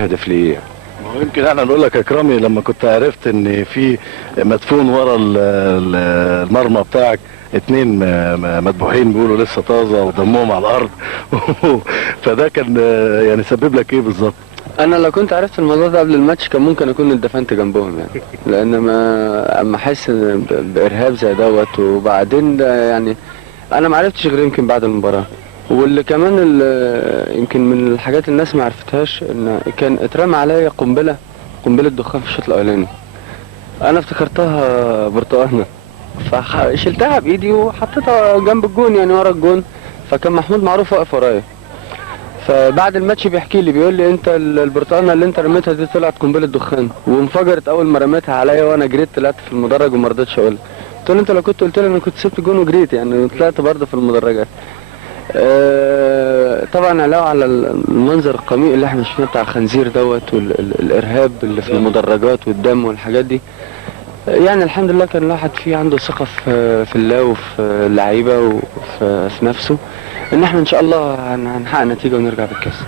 هدف ليه؟ ما هو يمكن احنا نقول لك يا اكرامي، لما كنت عرفت ان في مدفون ورا المرمى بتاعك اتنين مذبوحين بيقولوا لسه طازه ودمهم على الارض فده كان يعني سبب لك ايه بالظبط؟ انا لو كنت عرفت الموضوع ده قبل الماتش كان ممكن اكون اتدفنت جنبهم يعني، لان ما اما احس بارهاب زي دوت. وبعدين ده يعني انا ما عرفتش غير يمكن بعد المباراه. واللي كمان يمكن من الحاجات الناس ما عرفتهاش ان كان اترمى عليا قنبله دخان في الشوط الاولاني. انا افتكرتها برتقانه، فشلتها بايدي وحطيتها جنب الجون يعني ورا الجون. فكان محمود معروف واقف ورايا، فبعد الماتش بيحكي لي بيقول لي انت البرتقانه اللي انت رميتها دي طلعت قنبله دخان وانفجرت اول ما رميتها عليا، وانا جريت طلعت في المدرج وما رضيتش اقول. قلت له انت لو كنت قلت لي انا كنت سبت جون وجريت يعني، طلعت برضه في المدرجات. طبعا علاوه على المنظر القميء اللي احنا شفناه بتاع الخنزير دوت والارهاب اللي في المدرجات والدم والحاجات دي، يعني الحمد لله كان الواحد فيه عنده ثقه في الله وفي اللعيبه وفي نفسه، ان احنا ان شاء الله هنحقق نتيجه ونرجع بالكاس.